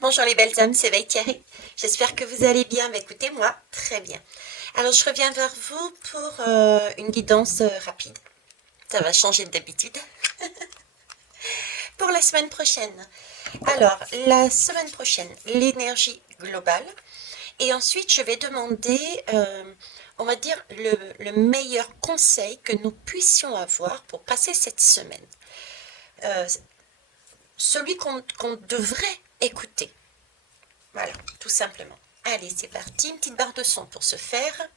Bonjour les belles âmes, c'est Thierry. J'espère que vous allez bien. Écoutez, moi, très bien. Alors, je reviens vers vous pour une guidance rapide. Ça va changer d'habitude. Pour la semaine prochaine. Alors, la semaine prochaine, l'énergie globale. Et ensuite, je vais demander, on va dire, le meilleur conseil que nous puissions avoir pour passer cette semaine. Euh, Celui qu'on devrait écouter. Voilà, tout simplement. Allez, c'est parti. Une petite barre de son pour ce faire.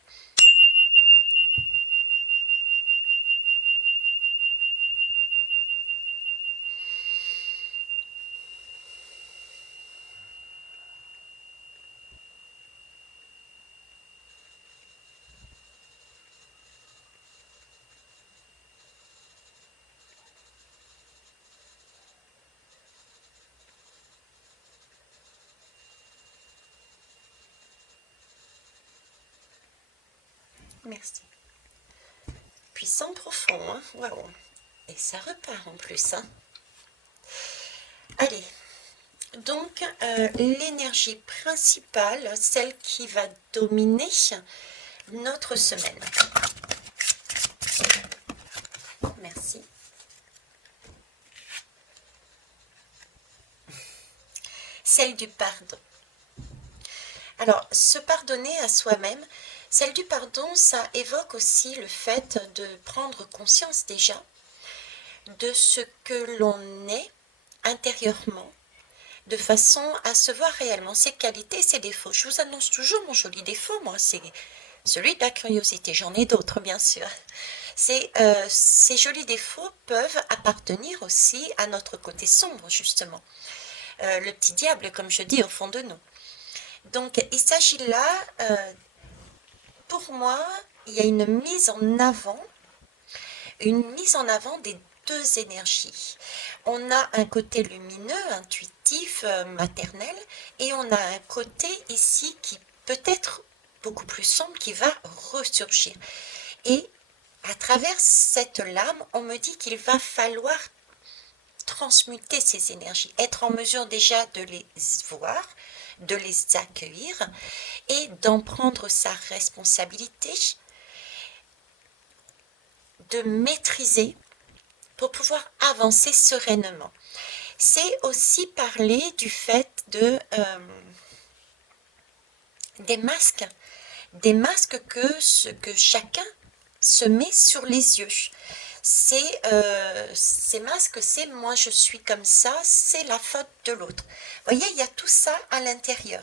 Merci. Puissant profond, hein. Waouh. Et ça repart en plus, hein. Allez. Donc, l'énergie principale, celle qui va dominer notre semaine. Merci. Celle du pardon. Alors, se pardonner à soi-même, celle du pardon, ça évoque aussi le fait de prendre conscience déjà de ce que l'on est intérieurement, de façon à se voir réellement ses qualités et ses défauts. Je vous annonce toujours mon joli défaut, moi, c'est celui de la curiosité. J'en ai d'autres, bien sûr. Ces jolis défauts peuvent appartenir aussi à notre côté sombre, justement. Le petit diable, comme je dis, au fond de nous. Donc, il s'agit là, pour moi, il y a une mise en avant des deux énergies. On a un côté lumineux, intuitif, maternel, et on a un côté ici qui peut être beaucoup plus sombre, qui va ressurgir. Et à travers cette lame, on me dit qu'il va falloir transmuter ces énergies, être en mesure déjà de les voir, de les accueillir et d'en prendre sa responsabilité, de maîtriser pour pouvoir avancer sereinement. C'est aussi parler du fait des masques que chacun se met sur les yeux. Ces masques, c'est moi je suis comme ça, c'est la faute de l'autre. Vous voyez, il y a tout ça à l'intérieur.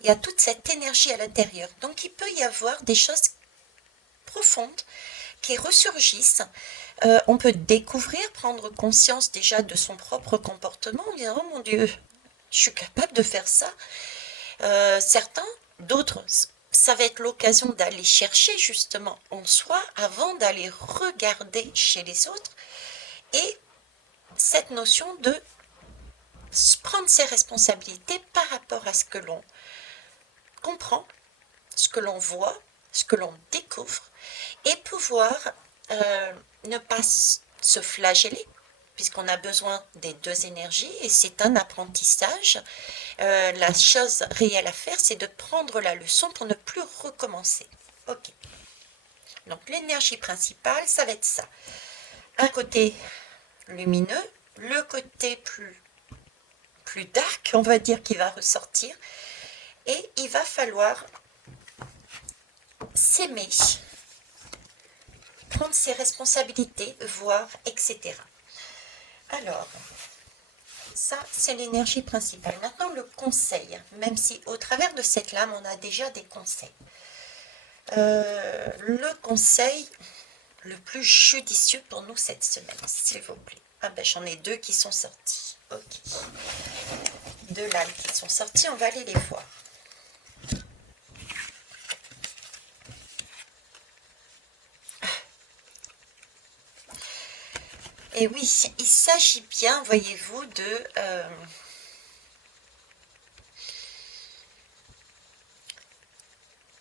Il y a toute cette énergie à l'intérieur. Donc il peut y avoir des choses profondes qui ressurgissent. On peut découvrir, prendre conscience déjà de son propre comportement, en disant, oh mon Dieu, je suis capable de faire ça. Certains, d'autres, ça va être l'occasion d'aller chercher justement en soi avant d'aller regarder chez les autres. Et cette notion de prendre ses responsabilités par rapport à ce que l'on comprend, ce que l'on voit, ce que l'on découvre, et pouvoir ne pas se flageller, puisqu'on a besoin des deux énergies, et c'est un apprentissage. La chose réelle à faire, c'est de prendre la leçon pour ne plus recommencer. Ok. Donc l'énergie principale, ça va être ça. Un côté lumineux, le côté plus dark, on va dire, qui va ressortir, et il va falloir s'aimer, prendre ses responsabilités, voir, etc. Alors, ça, c'est l'énergie principale. Maintenant, le conseil, même si au travers de cette lame, on a déjà des conseils. Le conseil le plus judicieux pour nous cette semaine, s'il vous plaît. Ah ben, j'en ai deux qui sont sortis. Ok. Deux lames qui sont sorties, on va aller les voir. Et oui, il s'agit bien, voyez-vous,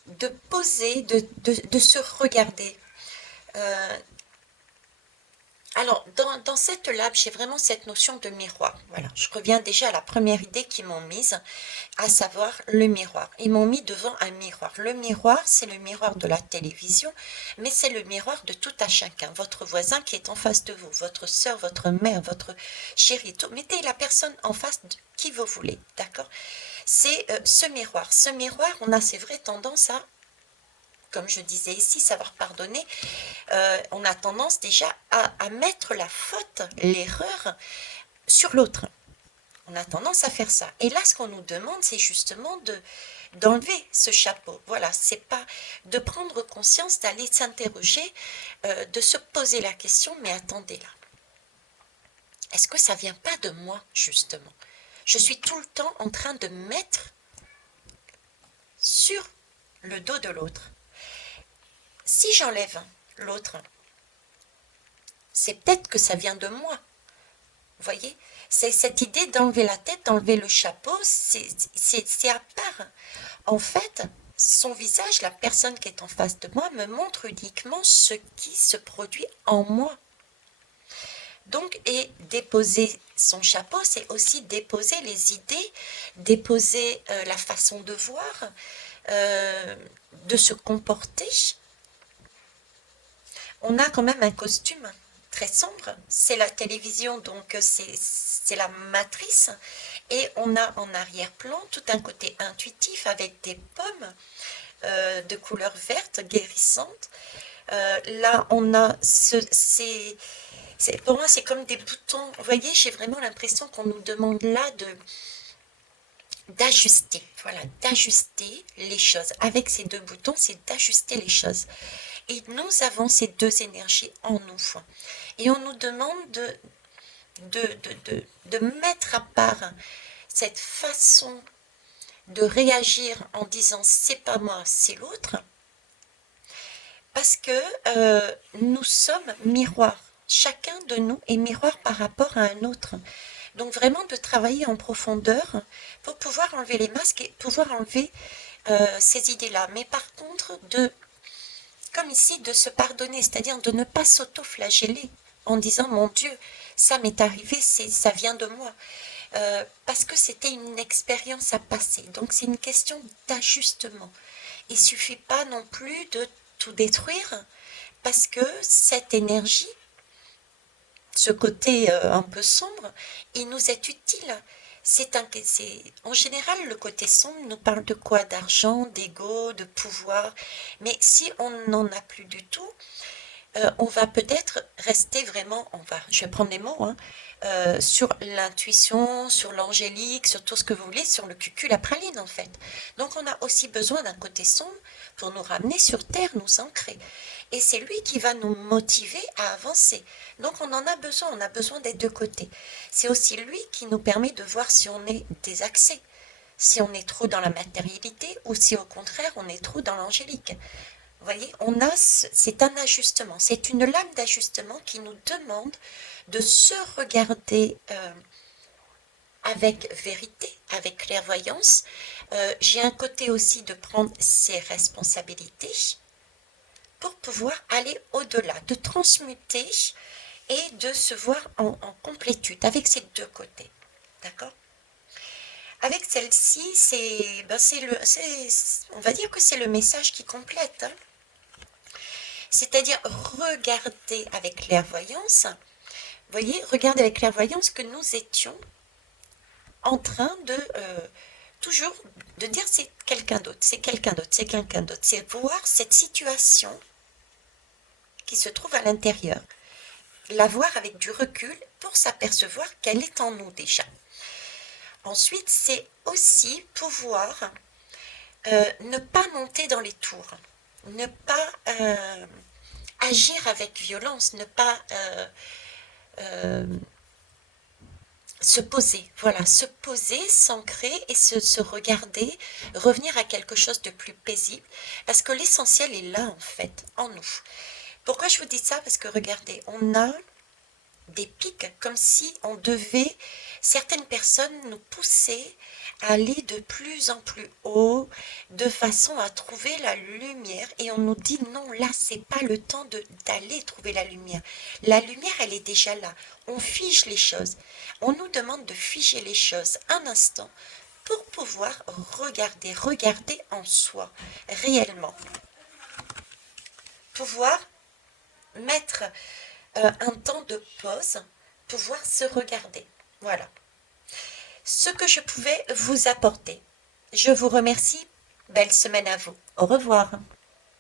de poser, de se regarder. Alors, dans cette lab, j'ai vraiment cette notion de miroir. Voilà, je reviens déjà à la première idée qu'ils m'ont mise, à savoir le miroir. Ils m'ont mis devant un miroir. Le miroir, c'est le miroir de la télévision, mais c'est le miroir de tout à chacun. Votre voisin qui est en face de vous, votre soeur, votre mère, votre chérie, tout. Mettez la personne en face de qui vous voulez, d'accord? C'est ce miroir. Ce miroir, on a, c'est vrai, tendance à, comme je disais ici, savoir pardonner, on a tendance déjà à mettre la faute, l'erreur sur l'autre. On a tendance à faire ça. Et là, ce qu'on nous demande, c'est justement d'enlever ce chapeau. Voilà, c'est pas de prendre conscience, d'aller s'interroger, de se poser la question, mais attendez là. Est-ce que ça vient pas de moi, justement? Je suis tout le temps en train de mettre sur le dos de l'autre. Si j'enlève l'autre, c'est peut-être que ça vient de moi. Vous voyez, c'est cette idée d'enlever la tête, d'enlever le chapeau, c'est à part. En fait, son visage, la personne qui est en face de moi, me montre uniquement ce qui se produit en moi. Donc, et déposer son chapeau, c'est aussi déposer les idées, déposer la façon de voir, de se comporter. On a quand même un costume très sombre, c'est la télévision, donc c'est la matrice, et on a en arrière-plan tout un côté intuitif avec des pommes de couleur verte guérissante. Là, on a pour moi, c'est comme des boutons. Vous voyez, j'ai vraiment l'impression qu'on nous demande là d'ajuster, voilà, d'ajuster les choses. Avec ces deux boutons, c'est d'ajuster les choses. Et nous avons ces deux énergies en nous. Et on nous demande de mettre à part cette façon de réagir en disant c'est pas moi, c'est l'autre, parce que nous sommes miroirs. Chacun de nous est miroir par rapport à un autre. Donc vraiment de travailler en profondeur pour pouvoir enlever les masques et pouvoir enlever ces idées-là. Mais par contre, comme ici, de se pardonner, c'est-à-dire de ne pas s'auto-flageller en disant mon Dieu, ça m'est arrivé, ça vient de moi. Parce que c'était une expérience à passer. Donc c'est une question d'ajustement. Il ne suffit pas non plus de tout détruire parce que cette énergie, ce côté un peu sombre, il nous est utile. En général, le côté sombre nous parle de quoi? D'argent, d'ego, de pouvoir. Mais si on n'en a plus du tout, on va peut-être rester vraiment, je vais prendre les mots, hein, sur l'intuition, sur l'angélique, sur tout ce que vous voulez, sur le cucul, la praline en fait. Donc on a aussi besoin d'un côté sombre pour nous ramener sur terre, nous ancrer. Et c'est lui qui va nous motiver à avancer. Donc on en a besoin, on a besoin des deux côtés. C'est aussi lui qui nous permet de voir si on est désaxé, si on est trop dans la matérialité ou si au contraire on est trop dans l'angélique. Vous voyez, c'est un ajustement, c'est une lame d'ajustement qui nous demande de se regarder avec vérité, avec clairvoyance. J'ai un côté aussi de prendre ses responsabilités pour pouvoir aller au-delà, de transmuter et de se voir en complétude avec ces deux côtés. D'accord? Avec celle-ci, on va dire que c'est le message qui complète. Hein. C'est-à-dire regarder avec clairvoyance, vous voyez, regarder avec clairvoyance que nous étions en train de toujours de dire c'est quelqu'un d'autre, c'est quelqu'un d'autre, c'est quelqu'un d'autre. C'est voir cette situation qui se trouve à l'intérieur, la voir avec du recul pour s'apercevoir qu'elle est en nous déjà. Ensuite, c'est aussi pouvoir ne pas monter dans les tours, ne pas agir avec violence, ne pas se poser, voilà, se poser, s'ancrer et se regarder, revenir à quelque chose de plus paisible, parce que l'essentiel est là en fait, en nous. Pourquoi je vous dis ça? Parce que regardez, on a des pics, comme si on devait, certaines personnes nous poussaient à aller de plus en plus haut, de façon à trouver la lumière, et on nous dit non, là, c'est pas le temps d'aller trouver la lumière. La lumière, elle est déjà là. On fige les choses. On nous demande de figer les choses un instant pour pouvoir regarder en soi, réellement. Pouvoir mettre un temps de pause, pouvoir se regarder. Voilà ce que je pouvais vous apporter. Je vous remercie. Belle semaine à vous. Au revoir.